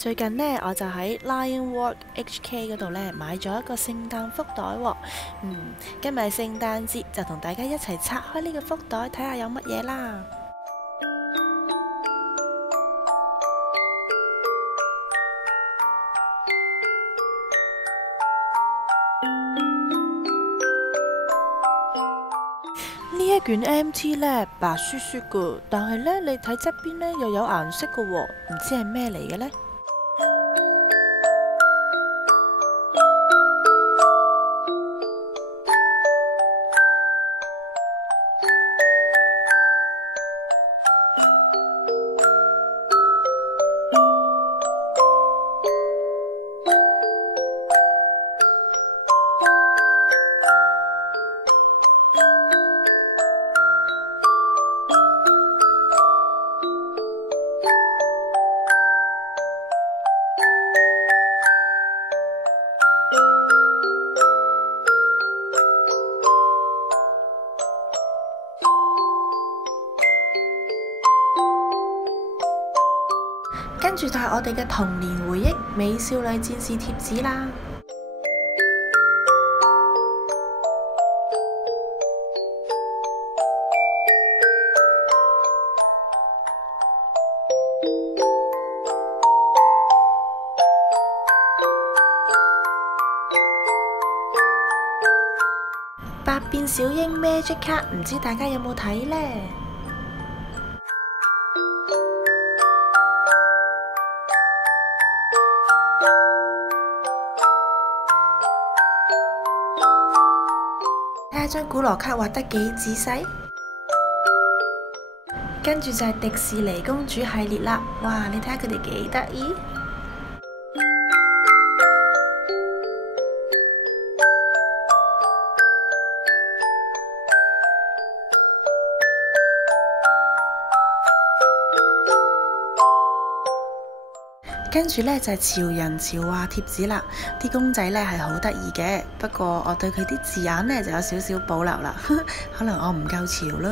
最近呢，我就喺 Lion World HK 嗰度呢買咗一個聖誕福袋喎。今日係聖誕節，就同大家一齊拆開呢個福袋，睇下有乜嘢啦。呢一卷 MT 呢白雪雪噶，但係呢，你睇側邊呢又有顏色噶喎，唔知係咩嚟嘅呢？跟住就係我哋嘅童年回憶《美少女戰士》貼紙啦。百變小櫻 Magic 卡，唔知大家有冇睇呢？睇下張古羅卡畫得幾仔細，跟住就係迪士尼公主系列啦。哇，你睇下佢哋幾得意！跟住呢，就係潮人潮話貼紙啦，啲公仔呢係好得意嘅，不過我對佢啲字眼呢就有少少保留啦，可能我唔夠潮啦。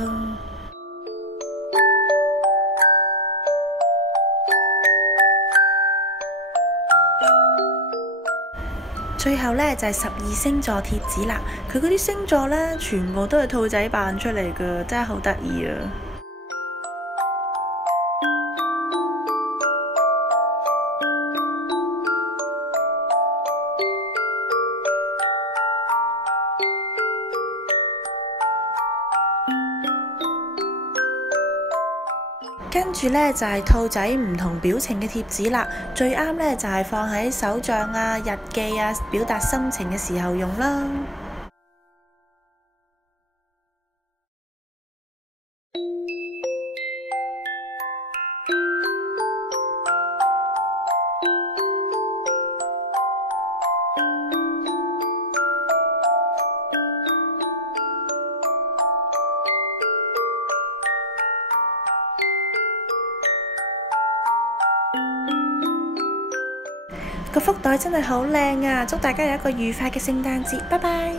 最後呢，就係12星座貼紙啦，佢嗰啲星座呢全部都係兔仔扮出嚟㗎，真係好得意啊！跟住呢，就係兔仔唔同表情嘅貼紙啦，最啱呢，就係放喺手帳啊、日記啊，表達心情嘅時候用啦。個福袋真係好靚啊！祝大家有一個愉快嘅聖誕節，拜拜。